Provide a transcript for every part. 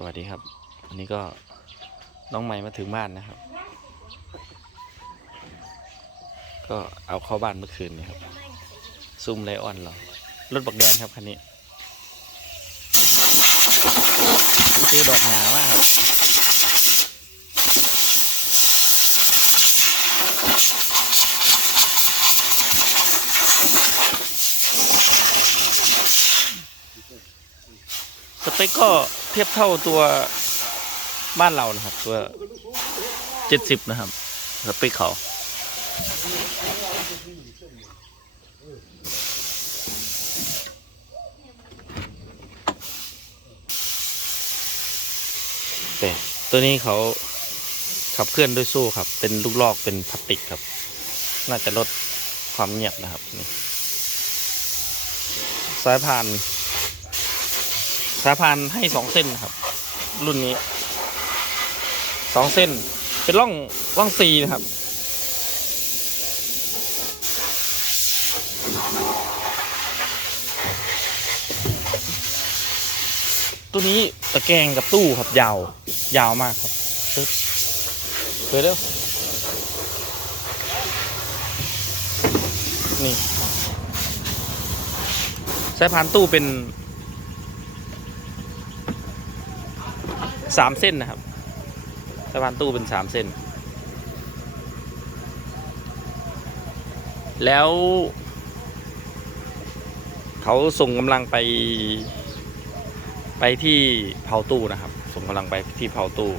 สวัสดีครับ อันนี้ก็น้องใหม่มาถึงบ้านนะครับ ก็เอาเข้าบ้านเมื่อคืนนี่ครับซุ่มไลออนเรารถบักแดงครับคันนี้เจอดอกหนามากครับสเปคก็ ทียบเท่าตัวบ้านเรานะครับ ตัวเจ็ดสิบนะครับสเปคเขาแต่ตัวนี้เขาขับเคลื่อนด้วยโซ่ครับ เป็นลูกลอกเป็นพลาสติกครับ น่าจะลดความเงียบนะครับสายพาน สายพานให้สองเส้นครับ รุ่นนี้สองเส้น เป็นร่องร่องซีนะครับ ตัวนี้ตะแกรงกับตู้ครับยาว ยาวมากครับปึ๊บเปิดเร็วนี่สายพานตู้เป็น สามเส้นนะครับสายพานตู้เป็นสามเส้น แล้ว เขาส่งกำลังไป ไปที่เผาตู้นะครับ ส่งกำลังไปที่เผาตู้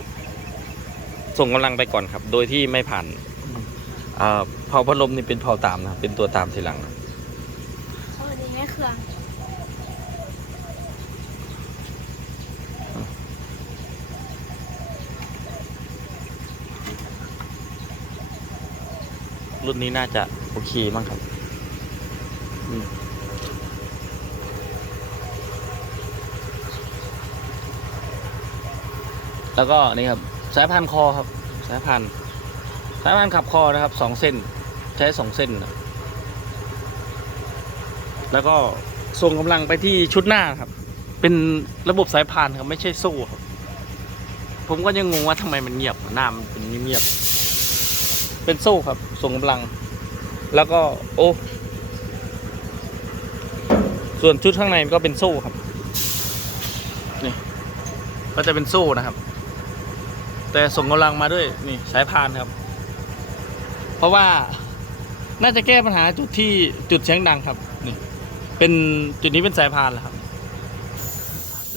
ส่งกำลังไปก่อนครับ โดยที่ไม่ผ่านเอ่อเผาพัดลมนี่เป็นเผาตามนะเป็นตัวตามทีหลังนะ โอ้ดีแม่เครื่อง รุ่นนี้น่าจะโอเคมั้งครับแล้วก็นี่ครับสายพานคอครับ สายพานสายพานขับคอนะครับสองเส้น ใช้สองเส้น แล้วก็ส่งกำลังไปที่ชุดหน้าครับ เป็นระบบสายพานครับไม่ใช่โซ่ครับ ผมก็ยังงงว่าทำไมมันเงียบหน้ามันเป็นเงียบ เป็นโซ่ครับ ส่งกำลัง แล้วก็โอ้ส่วนชุดข้างในก็เป็นโซ่ครับ นี่ ก็จะเป็นโซ่นะครับ แต่ส่งกำลังมาด้วยนี่สายพานครับ เพราะว่าน่าจะแก้ปัญหาจุดที่จุดเสียงดังครับ นี่ เป็นจุดนี้เป็นสายพานแล้วครับ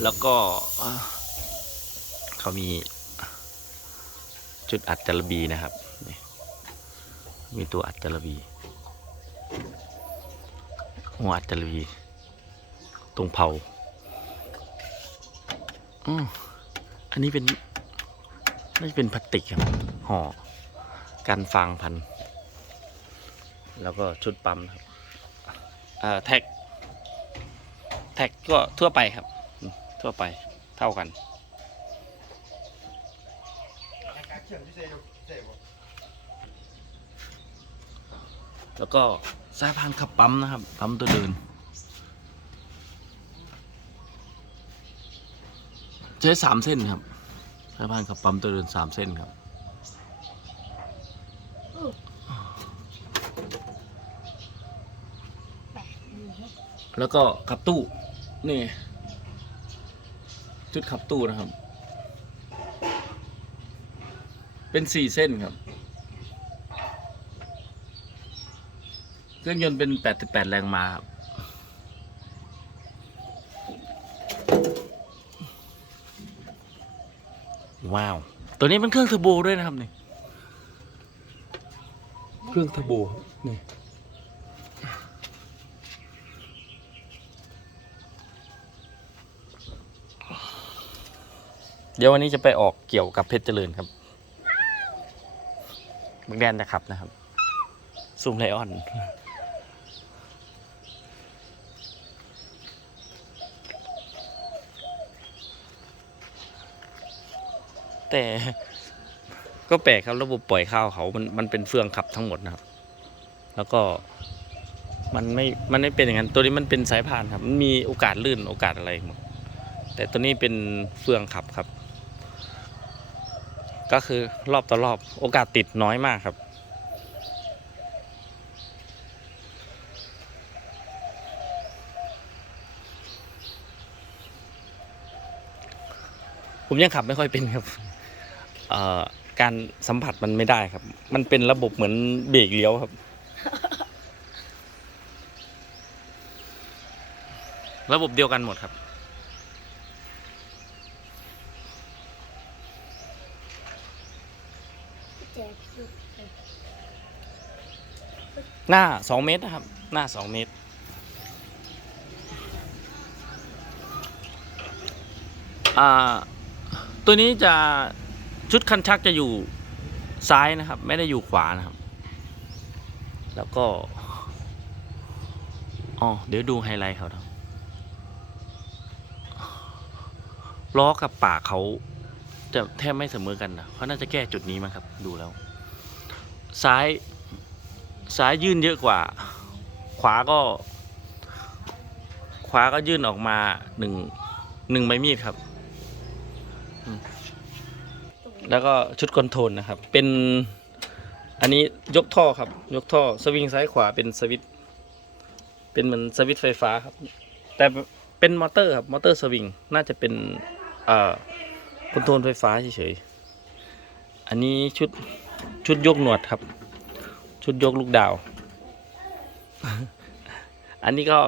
แล้วก็เขามีจุดอัดจารบีนะครับ มีตัวอัดจารบีหัวอัดจารบีตรงเผาอืมอันนี้เป็นน่าจะเป็นพลาสติกครับห่อกันฟางพัน แล้วก็ชุดปั๊มครับเอ่อแท็ก แท็กก็ทั่วไปครับ ทั่วไปเท่ากัน แล้วก็สายพานขับปั๊มนะครับปั๊มตัวเดิน ใช้สามเส้นครับสายพานขับปั๊มตัวเดินสามเส้นครับแล้วก็ขับตู้นี่ชุดขับตู้นะครับ เป็นสี่เส้นครับ เครื่องยนต์เป็นแปดสิบแปดแรงม้าครับว้าว ตัวนี้เป็นเครื่องเทอร์โบด้วยนะครับนี่ เครื่องเทอร์โบครับนี่เดี๋ยววันนี้จะไปออกเกี่ยวกับเพชรเจริญครับมึงแดนจะขับนะครับ ซูมไลออน แต่ก็แปลกครับระบบปล่อยข้าวเขามันมันเป็นเฟืองขับทั้งหมดนะครับ แล้วก็มันไม่ มันไม่เป็นอย่างนั้น ตัวนี้มันเป็นสายพานครับ มันมีโอกาสลื่นโอกาสอะไรหมด แต่ตัวนี้เป็นเฟืองขับครับ ก็คือรอบต่อรอบโอกาสติดน้อยมากครับ ผมยังขับไม่ค่อยเป็นครับ การสัมผัสมันไม่ได้ครับ มันเป็นระบบเหมือนเบรกเลี้ยวครับ ระบบเดียวกันหมดครับแจ๊ดูหน้าสองเมตรนะครับ หน้าสองเมตรอ่าตัวนี้จะ ชุดคันชักจะอยู่ซ้ายนะครับ ไม่ได้อยู่ขวานะครับ แล้วก็อ๋อเดี๋ยวดูไฮไลท์เขาครับล้อกับปากเขาจะแทบไม่เสมอกันนะเขาน่าจะแก้จุดนี้มั้งครับ ดูแล้ว ซ้ายซ้ายยื่นเยอะกว่า ขวาก็ ขวาก็ยื่นออกมาหนึ่งหนึ่งใบมีดครับ แล้วก็ชุดคอนโทรลนะครับ เป็นอันนี้ยกท่อครับ ยกท่อสวิงซ้ายขวาเป็นสวิตเป็นเหมือนสวิตไฟฟ้าครับ แต่เป็นมอเตอร์ครับมอเตอร์สวิงน่าจะเป็นคอนโทรลไฟฟ้าเฉยๆอันนี้ชุดชุดยกหนวดครับ ชุดยกลูกดาว อันนี้ก็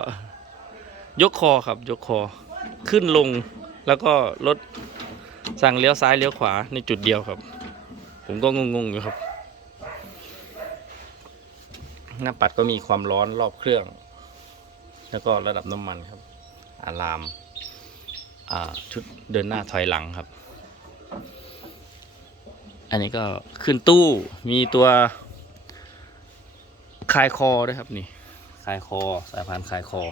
ยกคอครับยกคอขึ้นลงแล้วก็รถ สั่งเลี้ยวซ้ายเลี้ยวขวาในจุดเดียวครับ ผมก็งงๆอยู่ครับ หน้าปัดก็มีความร้อนรอบเครื่อง แล้วก็ระดับน้ำมันครับอะลามอ่าชุดเดินหน้าถอยหลังครับ อันนี้ก็ขึ้นตู้มีตัวคลายคอด้วยครับนี่คลายคอสายพานคลายคอ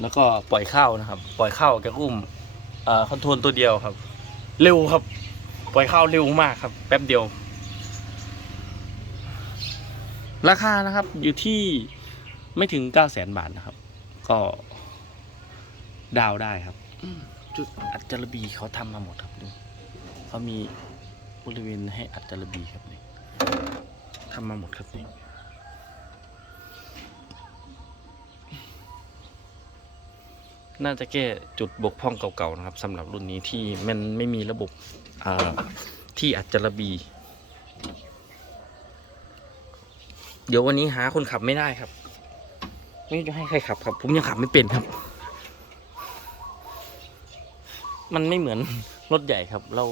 แล้วก็ปล่อยข้าวนะครับ ปล่อยข้าวแกอุ้มคอนโทรลตัวเดียวครับ เร็วครับ ปล่อยข้าวเร็วมากครับ แป๊บเดียว ราคานะครับอยู่ที่ไม่ถึงเก้าแสนบาทนะครับ ก็ดาวได้ครับ จุดอัดจารบีเขาทำมาหมดครับดูเขามีบริเวณให้อัดจารบีครับนี่ทำมาหมดครับนี่ น่าจะแก้จุดบกพร่องเก่าๆนะครับสำหรับรุ่นนี้ที่มันไม่มีระบบที่อัดจารบี เดี๋ยววันนี้หาคนขับไม่ได้ครับ ไม่จะให้ใครขับครับ ผมยังขับไม่เป็นครับ มันไม่เหมือนรถใหญ่ครับ เรา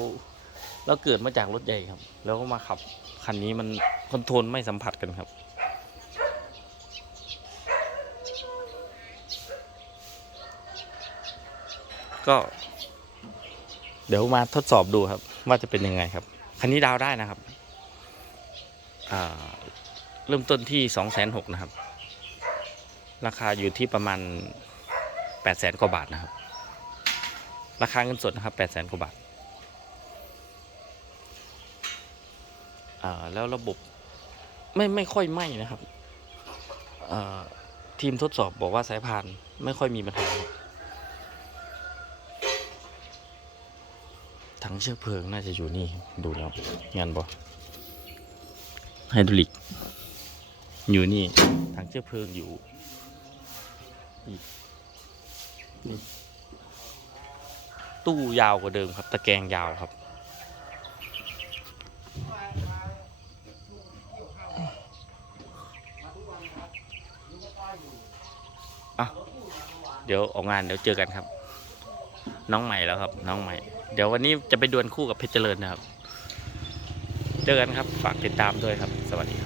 เราเกิดมาจากรถใหญ่ครับ แล้วก็มาขับคันนี้มันคอนโทรลไม่สัมผัสกันครับ ก็ เดี๋ยวมาทดสอบดูครับ ว่าจะเป็นยังไงครับ คันนี้ดาวได้นะครับเริ่มต้นที่สองแสนหกนะครับ ราคาอยู่ที่ประมาณแปดแสนกว่าบาทนะครับ ราคาเงินสดนะครับแปดแสนกว่าบาทแล้วระบบไม่ไม่ค่อยไหม้นะครับทีมทดสอบบอกว่าสายพานไม่ค่อยมีปัญหาครับ ถังเชื้อเพลิงน่าจะอยู่นี่ดูแล้วงานบอไฮดรอลิก อยู่นี่ถังเชื้อเพลิงอยู่นี่นี่ตู้ยาวกว่าเดิมครับ ตะแกรงยาวครับ อะ เดี๋ยวออกงานเดี๋ยวเจอกันครับ น้องใหม่แล้วครับ น้องใหม่ เดี๋ยววันนี้จะไปดวลคู่กับเพชรเจริญนะครับ เจอกันครับ ฝากติดตามด้วยครับ สวัสดีครับ